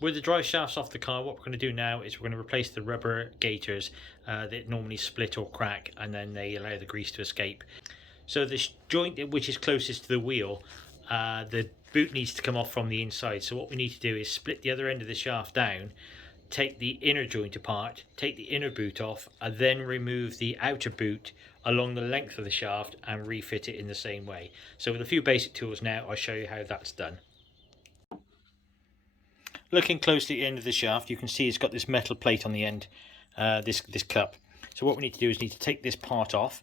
With the drive shafts off the car, what we're going to do now is we're going to replace the rubber gaiters that normally split or crack, and then they allow the grease to escape. So this joint which is closest to the wheel, the boot needs to come off from the inside. So what we need to do is split the other end of the shaft down, take the inner joint apart, take the inner boot off, and then remove the outer boot along the length of the shaft and refit it in the same way. So with a few basic tools now, I'll show you how that's done. Looking closely at the end of the shaft, you can see it's got this metal plate on the end, this cup. So what we need to do is need to take this part off.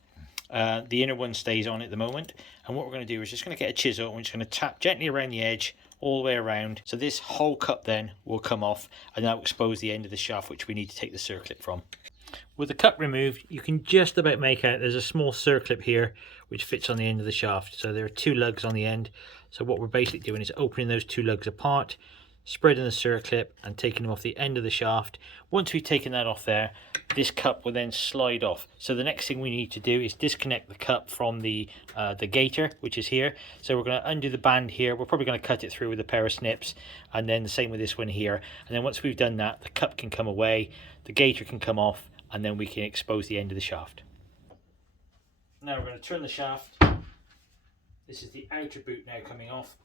The inner one stays on at the moment, and what we're going to do is just going to get a chisel and we're just going to tap gently around the edge all the way around. So this whole cup then will come off, and that will expose the end of the shaft which we need to take the circlip from. With the cup removed, you can just about make out there's a small circlip here which fits on the end of the shaft. So there are two lugs on the end. So what we're basically doing is opening those two lugs apart, spreading the circlip and taking them off the end of the shaft. Once we've taken that off there, this cup will then slide off. So the next thing we need to do is disconnect the cup from the gaiter, which is here. So we're going to undo the band here. We're probably going to cut it through with a pair of snips, and then the same with this one here. And then once we've done that, the cup can come away, the gaiter can come off, and then we can expose the end of the shaft. Now we're going to turn the shaft. This is the outer boot now coming off.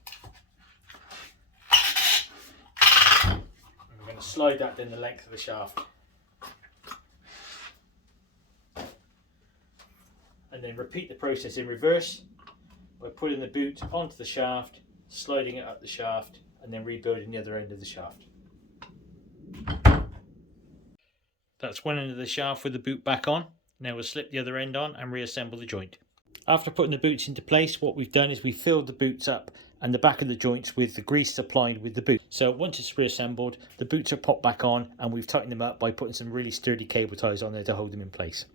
We're going to slide that down the length of the shaft, and then repeat the process in reverse by putting the boot onto the shaft, sliding it up the shaft, and then rebuilding the other end of the shaft. That's one end of the shaft with the boot back on. Now we'll slip the other end on and reassemble the joint. After putting the boots into place, what we've done is we filled the boots up and the back of the joints with the grease supplied with the boot. So once it's reassembled, the boots are popped back on, and we've tightened them up by putting some really sturdy cable ties on there to hold them in place.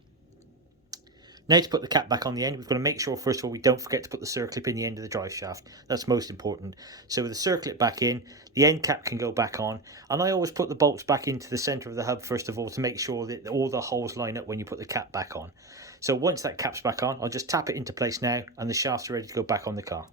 Now to put the cap back on the end, we've got to make sure first of all we don't forget to put the circlip in the end of the drive shaft. That's most important. So with the circlip back in, the end cap can go back on, and I always put the bolts back into the centre of the hub first of all to make sure that all the holes line up when you put the cap back on. So once that cap's back on, I'll just tap it into place now, and the shafts are ready to go back on the car.